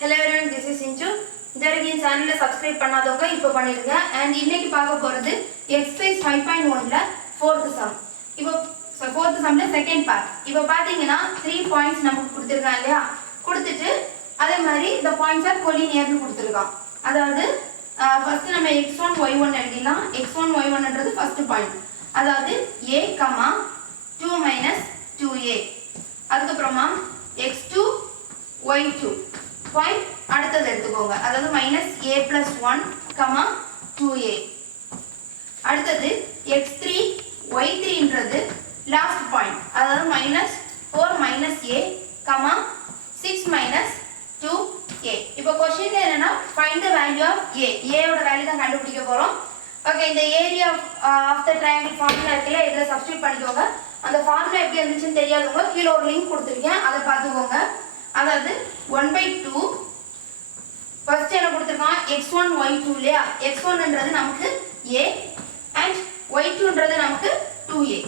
Hello everyone, this is Inju. இந்த சேனலை subscribe பண்ணாதவங்க இப்போ பண்ணிடுங்க. and இன்னைக்கு பார்க்க போறது exercise 5.1ல 4th sum. இப்போ 4th sumல செகண்ட் பார்ட். இப்போ பாத்தீங்கன்னா 3 பாயிண்ட்ஸ் நமக்கு கொடுத்திருக்காங்க இல்லையா? கொடுத்துட்டு அதே மாதிரி the points are collinearனு கொடுத்திருக்கான். அதாவது ஃபர்ஸ்ட் நம்ம x1 y1 எழுதிடலாம். x1 y1ன்றது ஃபர்ஸ்ட் பாயிண்ட். அதாவது a, 2 - 2a. அதுக்கு அப்புறமா x2 y2 பாயிண்ட் அடுத்தது எடுத்துக்கோங்க. அதாவது -a+1, 2a. அடுத்தது x3 y3ன்றது லாஸ்ட் பாயிண்ட். அதாவது -4 - a, 6 - 2a. இப்போ क्वेश्चन என்னன்னா find the value of a. a ஓட வேல்யூ தான் கண்டுபிடிக்க போறோம். ஓகே, இந்த area of the triangle formula இருக்குல, இதல சப்ஸ்டிட்யூட் பண்ணிக்கோங்க. அந்த ஃபார்முலா எப்படி இருந்துச்சுன்னு தெரியாதவங்க கீழ ஒரு லிங்க் கொடுத்திருக்கேன், அதை பார்த்துக்கோங்க. அதாவது 1/2 ஃபர்ஸ்ட் என்ன கொடுத்திருக்கான் x1 y2 இல்லையா? x1ன்றது நமக்கு a and y2ன்றது நமக்கு 2a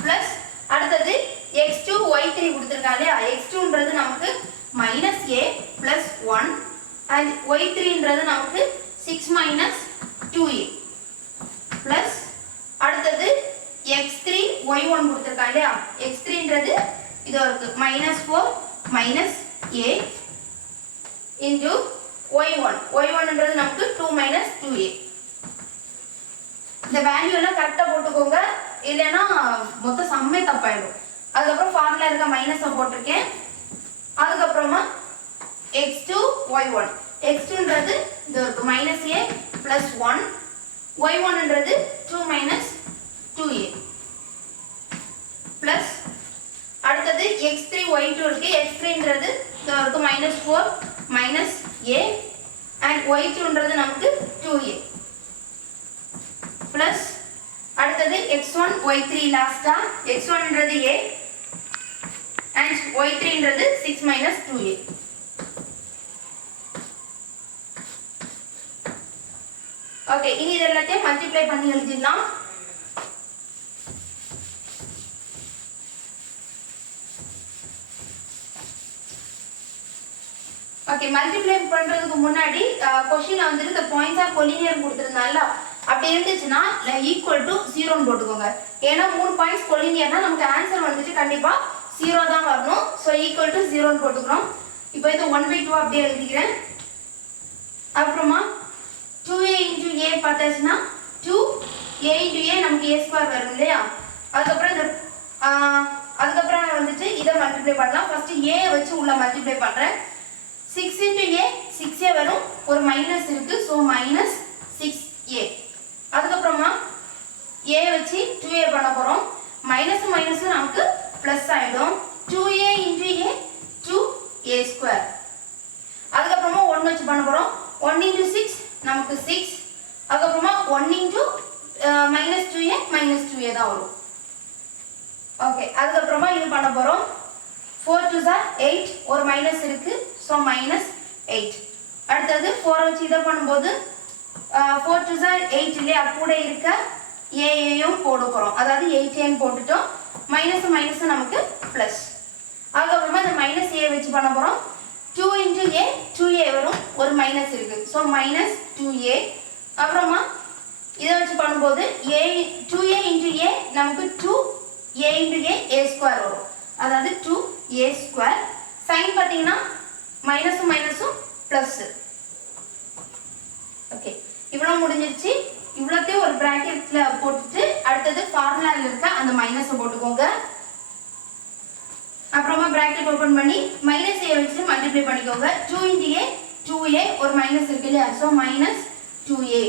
பிளஸ் அடுத்தது x2 y3 கொடுத்திருக்கான் இல்லையா? x2ன்றது நமக்கு -a+1 and y3ன்றது நமக்கு 6 - 2a பிளஸ் அடுத்தது x3 y1 கொடுத்திருக்கான் இல்லையா? x3ன்றது இது இருக்கு -4 - a into y1. y1ன்றது நமக்கு 2 - 2a. இந்த வேல்யூ எல்லாம் கரெக்ட்டா போட்டுக்கோங்க, இல்லனா மொத்த சம்மே தப்பாயிடும். அதுக்கு அப்புறம் ஃபார்முலா இருக்க மைனஸ போட்டுருக்கேன். அதுக்கு அப்புறமா x2 y1. x2ன்றது இது இருக்கு -a+1, y1ன்றது 2 - 2a பிளஸ் அடுத்தது x3 y2 இருக்கு. x3ன்றது இது இருக்கு -4 - a and y2ன்றது நமக்கு 2a பிளஸ் அடுத்தது x1 y3 லாஸ்டா. x1ன்றது a and y3ன்றது 6 - 2a. ஓகே, இனி இதெல்லாத்தையும் மல்டிப்ளை பண்ணி எழுதிடலாம். ஓகே, மல்டிப்ளை பண்றதுக்கு முன்னாடி क्वेश्चनல வந்து the points are collinear கொடுத்திருந்தால, அப்படி இருந்துச்சுனா ஈக்குவல் டு 0 ன்னு போட்டுக்கோங்க. ஏனா 3 பாயிண்ட்ஸ் collinearனா நமக்கு ஆன்சர் வந்துட்டு கண்டிப்பா 0 தான் வரணும். சோ ஈக்குவல் டு 0 ன்னு போட்டுக்கறோம். இப்போ இது 1/2 அப்படியே எழுதிக்கிறேன். அப்புறமா 2a * a பார்த்தாச்சுனா 2a * a நமக்கு a² வரும் இல்லையா? அதுக்கு அப்புறம் இந்த அதுக்கு வந்துட்டு இத மல்டிப்ளை பண்ணலாம். ஃபர்ஸ்ட் a வச்சு உள்ள மல்டிப்ளை பண்றேன். 6 * a 6a வரும், ஒரு மைனஸ் இருக்கு, சோ -6a. அதுக்கு அப்புறமா a வச்சு 2a பண்ண போறோம். மைனஸ் நமக்கு பிளஸ் ஆயிடும். 2a * a 2a². அதுக்கு அப்புறமா 1 வச்சு பண்ண போறோம். 1 * 6 நமக்கு 6. அதுக்கு அப்புறமா 1 * -2a தான் வரும். ஓகே, அதுக்கு அப்புறமா இது பண்ண போறோம். 4 * 2 = 8, ஒரு மைனஸ் இருக்கு, சோ -8. அடுத்து 4 வச்சு இத பண்ணும்போது 4 * 2 = 8 இல்லையா? கூட இருக்க a-யும் போட போறோம். அதாவது 8a ன்னு போட்டுட்டோம். மைனஸ் நமக்கு பிளஸ். அதுக்கு அப்புறமா இந்த -a வச்சு பண்ண போறோம். 2 * a 2a வரும், ஒரு மைனஸ் இருக்கு, சோ -2a. அப்புறமா இத வச்சு பண்ணும்போது 2a * a நமக்கு 2a * a a² வரும். அதாவது 2a². சைன் பாத்தீங்கன்னா மைனஸும் பிளஸ். ஓகே, இவ்வளவு முடிஞ்சிருச்சு. இவ்வளத்தையும் ஒரு பிராக்கெட்ல போட்டுட்டு அடுத்தது ஃபார்முலால இருக்க அந்த மைனஸ போட்டுக்கோங்க. அப்புறமா பிராக்கெட் ஓபன் பண்ணி -a வச்சு மல்டிப்ளை பண்ணிக்கோங்க. 2 * a 2a, ஒரு மைனஸ் இருக்கு இல்லையா? So -2a.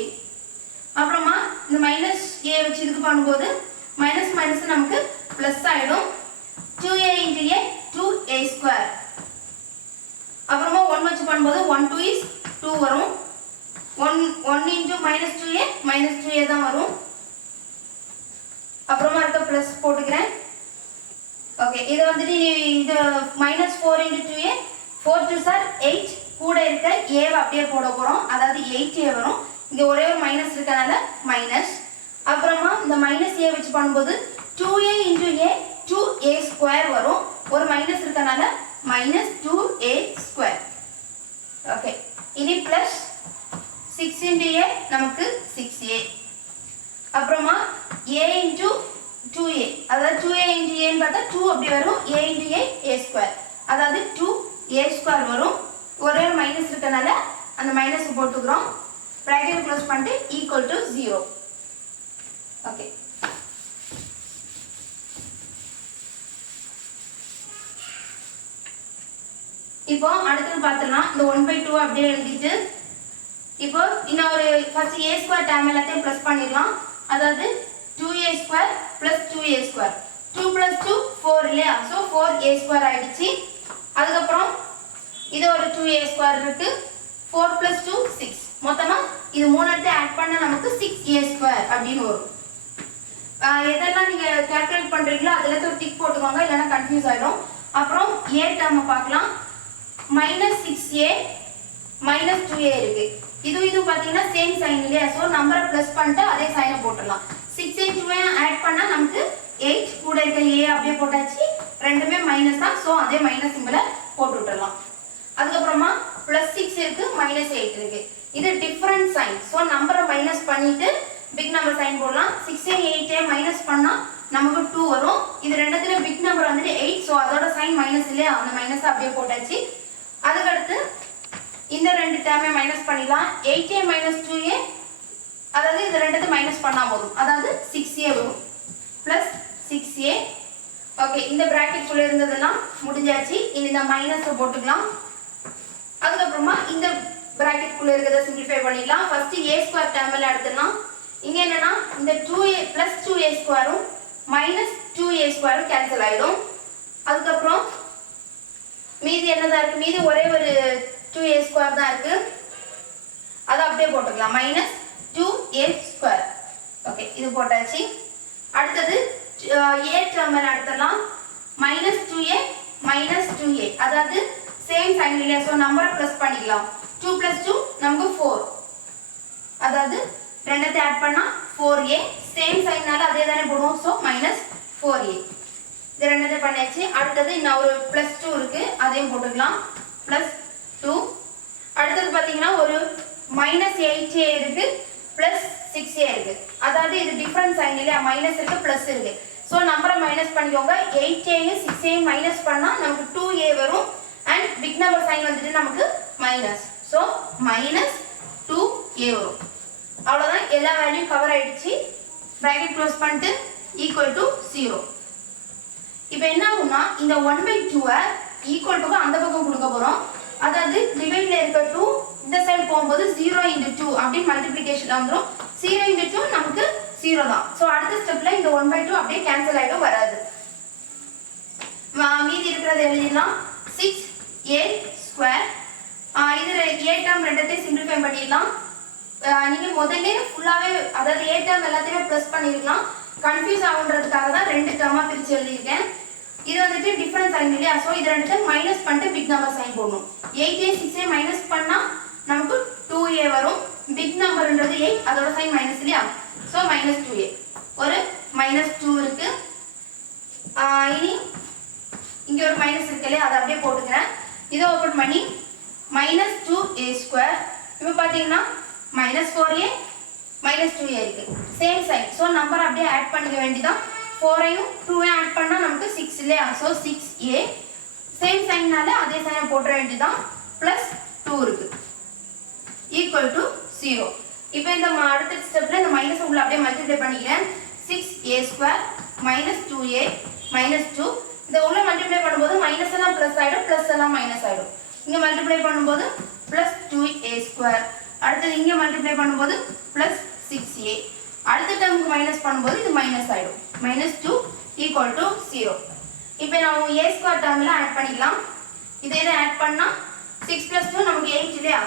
அப்புறமா இந்த -a வச்சு இதுக்கு பண்ணும்போது மைனஸ் நமக்கு பிளஸ் ஆயிடும். 2a * a 2a². அப்புறமா 1 வச்சு பண்ணும்போது 1 2 is 2 வரும். 1 * -2a தான் வரும். அப்புறமா இருக்க பிளஸ் போட்டுக்கிறேன். ஓகே, இது வந்துட்டு இது -4 * 2a 4 * 2 = 8, கூட இருக்க a வை அப்படியே போட போறோம். அதாவது 8a வரும். இங்க ஒரே ஒரு மைனஸ் இருக்கனால மைனஸ். அப்புறமா இந்த -a வச்சு பண்ணும்போது 2a * a 2a² வரும், ஒரு மைனஸ் இருக்கனால minus 2a square. Okay. இனி plus 6 into a நமக்கு 6a. அப்புறமா a into 2a. அதாவது 2a into a பார்த்தா 2 அப்படி வரும். a into a square. அதாவது 2a square வரும். ஒரே ஒரு மைனஸ் இருக்கனால அந்த மைனஸ் போட்டுக்கிறோம். bracket க்ளோஸ் பண்ணிட்டு equal to 0. Okay. இப்போ அடுத்து பார்த்தலாம் இந்த 1/2 அப்படியே எழுதிட்டு இப்போ இன்னொரு ஃபர்ஸ்ட் a ஸ்கொயர் டேர்ம் எல்லாத்தையும் ப்ளஸ் பண்ணிடலாம். அதாவது 2a ஸ்கொயர் + 2a ஸ்கொயர் 2 + 2 4 இல்லையா? ஸோ 4a ஸ்கொயர் ஆயிடுச்சு. அதுக்கப்புறம் இது ஒரு 2a ஸ்கொயர் இருக்கு. 4 + 2 6. மொத்தமா இது மூணுத்தையும் ஆட் பண்ணா நமக்கு 6a ஸ்கொயர் அப்படின்னு வரும். எதெல்லாம் நீங்க கால்குலேட் பண்றீங்களோ அதுல ஒரு டிக் போட்டுக்கோங்க, இல்லைன்னா கன்ஃபியூஸ் ஆயிடும். அப்புறம் a டேர்ம் பார்க்கலாம். -6a - 2a இருக்கு. இது பாத்தீங்கன்னா சேம் சைன் இல்லையா? சோ நம்பரை பிளஸ் பண்ணிட்டு அதே சைனை போட்டுடலாம். 6 and 2 ஆட் பண்ணா நமக்கு 8 கூட இருக்க a அப்படியே போட்டாச்சு. ரெண்டுமே மைனஸ் தான். சோ அதே மைனஸ் சிம்பலை போட்டு விட்டுறலாம். அதுக்கப்புறமா +6 இருக்கு, -8 இருக்கு. இது டிஃபரண்ட் சைன். சோ நம்பரை மைனஸ் பண்ணிட்டு பிக் நம்பர் சைன் போடலாம். 6 and 8 மைனஸ் பண்ணா நமக்கு 2 வரும். இது ரெண்டுத்துல பிக் நம்பர் வந்துட்டு 8. சோ அதோட சைன் மைனஸ் இல்லையா? அந்த மைனஸ் அப்படியே போட்டாச்சு. அதுக்கு அடுத்து இந்த ரெண்டு டேர்மை மைனஸ் பண்ணிடலாம். 8a - 2a, அதாவது இந்த ரெண்டுத்தை மைனஸ் பண்ணா போதும். அதாவது 6a வரும். Plus 6a. ஓகே, இந்த பிராக்கெட் குள்ள இருந்ததெல்லாம் முடிஞ்சாச்சு. இனி இந்த மைனஸை போட்டுக்கலாம். அதுக்கப்புறமா இந்த பிராக்கெட் குள்ள இருக்கிறத சிம்பிளிஃபை பண்ணிடலாம். ஃபர்ஸ்ட் a ஸ்கொயர் டேர்ம்ல எடுத்துடலாம். இங்க என்னன்னா இந்த 2a + 2a ஸ்கொயரும் -2a ஸ்கொயரும் கேன்சல் ஆயிடும். அதுக்கப்புறம் மீதி என்னதான் இருக்கு? மீதி ஒரே ஒரு 2a ஸ்கொயர் தான் இருக்கு. அதை அப்படியே போட்டுக்கலாம். -2a square. ஓகே, இது போட்டாச்சு. அடுத்தது a டேர்ம்ல எடுத்துடலாம். -2a - 2a, அதாவது சேம் சைன் இல்லையா? சோ நம்பரை பிளஸ் பண்ணிக்கலாம். 2 + 2 நமக்கு 4. அதாவது ரெண்டத்தை ஆட் பண்ணா 4a. சேம் சைன்னால அதே தானே போடுவோம். So -4a. இது ரெண்டத்தை பண்ணியாச்சு. அடுத்தது இன்னும் ஒரு +2 இருக்கு, அதையும் போட்டுக்கலாம். +2. அடுத்தது பாத்தீங்கன்னா ஒரு -8a இருக்கு, +6a இருக்கு. அதாவது இது டிஃபரண்ட் சைன் இல்லையா? மைனஸ் இருக்கு, பிளஸ் இருக்கு. சோ நம்பரை மைனஸ் பண்ணிக்கோங்க. 8a 6a மைனஸ் பண்ணா நமக்கு 2a வரும். அண்ட் பிக் நம்பர் சைன் வந்துட்டு நமக்கு மைனஸ். சோ -2a வரும். அவ்வளவுதான், எல்லா வேல்யூ கவர் ஆயிடுச்சு. பிராக்கெட் க்ளோஸ் பண்ணிட்டு equal to 0. இப்போ என்ன ஆகும்னா இந்த 1/2 ஈக்குவல் டு அந்த பக்கம் கொடுக்க போறோம். அதாவது டிவைட்ல இருக்க 2 இந்த சைடு போகும்போது 0 × 2 அப்படி மல்டிப்ளிகேஷன்ல வந்துரும். 0 × 2 நமக்கு 0 தான். சோ அடுத்த ஸ்டெப்ல இந்த 1/2 அப்படியே கேன்சல் ஆயிடும், வராது. மீதி இருக்கிறத எழுதிடலாம். 6a square. இது a டேர்ம் ரெண்டத்தையும் சிம்பிளிஃபை பண்ணிடலாம். நீங்க முதல்ல ஃபுல்லாவே அதாவது a டேர்ம் எல்லாத்தையுமே ப்ளஸ் பண்ணிருக்கலாம். கன்ஃபியூஸ் ஆகுன்றதுக்காக தான் ரெண்டு டேர்மா பிரிச்சு எழுதியிருக்கேன். இது வந்துட்டு டிஃபரன்ஸ் சைன் இல்லையா? சோ இது ரெண்டுத்தையும் மைனஸ் பண்ணிட்டு பிக் நம்பர் சைன் போடணும். 8a 6a மைனஸ் பண்ணா நமக்கு 2a வரும். பிக் நம்பர்ன்றது 8, அதோட சைன் மைனஸ் இல்லையா? So -2a. ஒரு -2 இருக்கு. இனி இங்க ஒரு மைனஸ் இருக்கு இல்லையா? அதை அப்படியே போட்டுக்கிறேன். இதை ஓபன் பண்ணி -2a ஸ்கொயர். இப்போ பாத்தீங்கன்னா -4a -2a இருக்கு. Same sign. சோ நம்பர் அப்படியே ஆட் பண்ணிக்க வேண்டியதான். 4ஐயும் 2ஐயும் ஆட் பண்ணா நமக்கு 6 இல்லையா? So 6a. சேம் சைன்னால அதே சைனை போட்டுற வேண்டியதான். +2 இருக்கு. Equal to 0. இப்போ இந்த அடுத்த ஸ்டெப்ல இந்த மைனஸ் உள்ள அப்படியே மல்டிப்ளை பண்ணிக்கிறேன். 6a square -2a -2. இந்த உள்ள மல்டிப்ளை பண்ணும்போது மைனஸ் எல்லாம் பிளஸ் ஆயிடும், பிளஸ் எல்லாம் மைனஸ் ஆயிடும். இங்க மல்டிப்ளை பண்ணும்போது +2a ஸ்கொயர். அடுத்து இங்க மல்டிப்ளை பண்ணும்போது +6a. அடுத்த டேர்முக்கு மைனஸ் பண்ணும்போது இது மைனஸ் ஆயிடும். -2 ஈக்குவல் டு 0. இப்போ நான் a ஸ்கொயர் டேர்ம்ல ஆட் பண்ணிக்கலாம். இதை ஆட் பண்ணா 6 + 2 நமக்கு 8 இல்லையா?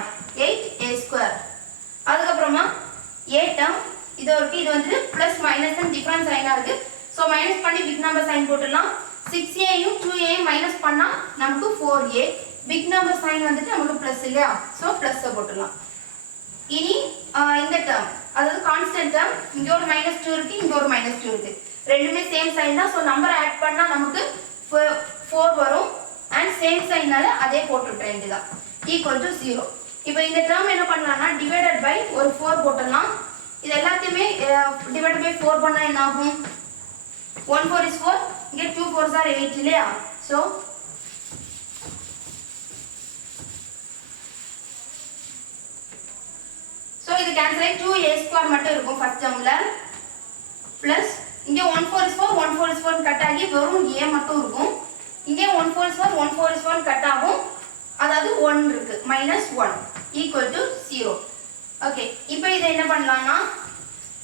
8a square. அதுக்கப்புறமா a டேர்ம் இது இருக்கு. இது வந்து பிளஸ் மைனஸ் டிஃபரன்ஸ் சைனா இருக்கு. சோ மைனஸ் பண்ணி பிக் நம்பர் சைன் போட்டுடலாம். 6a-யும் 2a-யும் மைனஸ் பண்ணா நமக்கு 4a. பிக் நம்பர் சைன் வந்துட்டு நமக்கு பிளஸ் இல்லையா? சோ பிளஸ் போட்டுடலாம். இனி இந்த டேர்ம் அதாவது கான்ஸ்டன்ட் டேர்ம், இங்க ஒரு -2 இருக்கு, இங்க ஒரு -2 இருக்கு. ரெண்டுமே சேம் சைன் தான். சோ நம்பர் ஆட் பண்ணா நமக்கு 4 வரும். அண்ட் சேம் சைனால அதே போட்டுவிட வேண்டியதான் ஈக்குவல் டு 0. இப்போ இந்த டேர்ம் என்ன பண்ணலாம்னா டிவைடட் பை ஒரு 4 போட்டுடலாம். இது எல்லாத்தையுமே டிவைடட் பை 4 பண்ணா என்ன ஆகும்? 1 4 is 4, இங்கே 2 4s are 8 இல்லையா? So இது கேன்சல் ஆகி 2a² மட்டும் இருக்கும் ஃபர்ஸ்ட் டேர்ம்ல பிளஸ் இங்கே 1 4 is 4 1 4 is 4 கட் ஆகி வெறும் a மட்டும் இருக்கும். இங்கே 1 4 is 4 1 4 is 1 கட் ஆகும், அதாவது 1 இருக்கு -1 ஈக்குவல் டு 0. ஓகே, இப்போ இதை என்ன பண்ணலாம்னா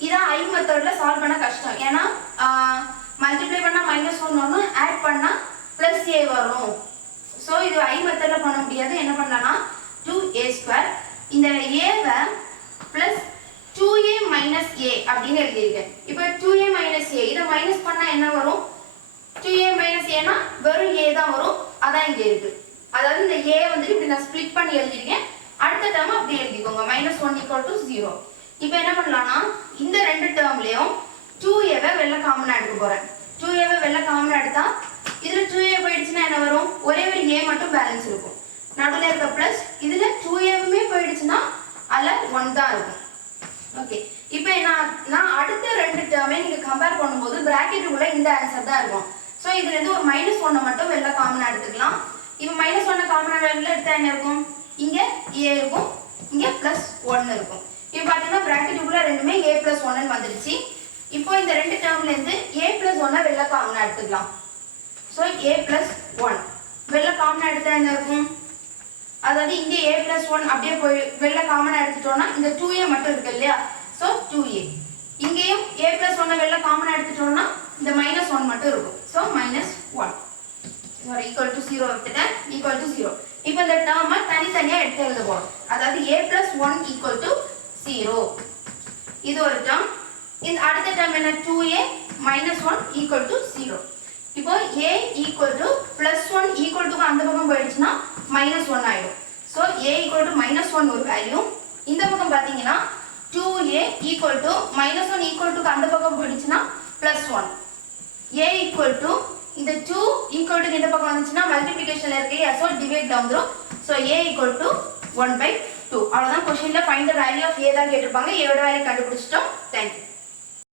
இதான் I மெத்தட்ல சால்வ் பண்ண கஷ்டம். ஏன்னா மல்டிப்ளை பண்ணா -1 வரும், ஆட் பண்ணா +a வரும். ஸோ இது I மெத்தட்ல பண்ண முடியாது. என்ன பண்ணலாம்னா 2a² இந்த a-வை பிளஸ் 2a minus a அப்படின்னு எழுதியிருக்கேன். இப்போ 2a minus a இதை மைனஸ் பண்ணா என்ன வரும்? 2a minus a னா வெறும் a தான் வரும், அதான் இங்கே இருக்கு. அதாவது இந்த a வந்துட்டு இப்படி நான் ஸ்ப்ளிட் பண்ணி எழுதிருக்கேன். அடுத்த டேர்ம் அப்படி எழுதிக்கோங்க -1 equal to 0. இப்போ என்ன பண்ணலாம்னா இந்த ரெண்டு டேர்ம்லயும் 2a-வை வெளில காமனா எடுக்க போறேன். 2a-வை வெளில காமனா எடுத்தா இதுல 2a போயிடுச்சுன்னா என்ன வரும்? ஒரே ஒரு a மட்டும் பேலன்ஸ் இருக்கும். நடுவுல இருக்க பிளஸ் இதுல 2a-வுமே போயிடுச்சுன்னா அதுல 1 தான் இருக்கும். ஓகே, இப்போ நான் அடுத்த ரெண்டு டேர்மை நீங்க கம்பேர் பண்ணும்போது பிராக்கெட்டுக்குள்ள இந்த ஆன்சர் தான் இருக்கும். ஸோ இதுல இருந்து ஒரு -1 மட்டும் வெளில காமனா எடுத்துக்கலாம். இப்போ -1 காமனா வெளில எடுத்தா என்ன இருக்கும்? இங்க a இருக்கும், இங்க +1 இருக்கும். இப்போ பாத்தீங்கன்னா பிராக்கெட்டுக்குள்ள ரெண்டுமே a + 1 வந்துருச்சு. இப்போ இந்த ரெண்டு டேர்ம்ல இருந்து a + 1 வெளில காமனா எடுத்துக்கலாம். ஸோ a + 1 வெளில காமனா எடுத்தா என்ன இருக்கும்? அதாவது இங்க a + 1 அப்படியே போய் வெளில காமனா எடுத்துட்டோம்னா இந்த 2a மட்டும் இருக்கு இல்லையா? So 2a. இங்கேயும் a + 1 வெளில காமனா எடுத்துட்டோம்னா இந்த -1 மட்டும் இருக்கும். ஸோ -1 ஈக்குவல் டு 0 எடுத்துட்டேன், ஈக்குவல் டு 0. இப்போ இந்த டேர்மை தனித்தனியா எடுத்து எழுத போறோம். அதாவது a + 1 ஈக்குவல் டு 0. இது ஒரு டேர்ம். இந்த அடுத்த டேர்ம் என்ன? 2a -1 equal to 0. இப்போ a equal to +1 equal to அந்த பக்கம் போயிடுச்சுன்னா -1 ஆயிடும். ஸோ a ஈக்குவல் டு -1 ஒரு வேல்யூ. இந்த பக்கம் பார்த்தீங்கன்னா 2a equal to -1 equal to அந்த பக்கம் போயிடுச்சுன்னா +1. a ஈக்குவல் டு இந்த 2 ஈக்குவல் டு இந்த பக்கம் வந்துச்சுன்னா மல்டிப்ளிகேஷன்ல இருக்கு, ஸோ டிவைட்ல வந்துரும். So a equal to 1/2. அவ்வளவுதான். क्वेश्चनல find the value of a தான் கேட்டிருப்பாங்க. a ஓட வேல்யூ கண்டுபிடிச்சிட்டோம். தேங்க்யூ.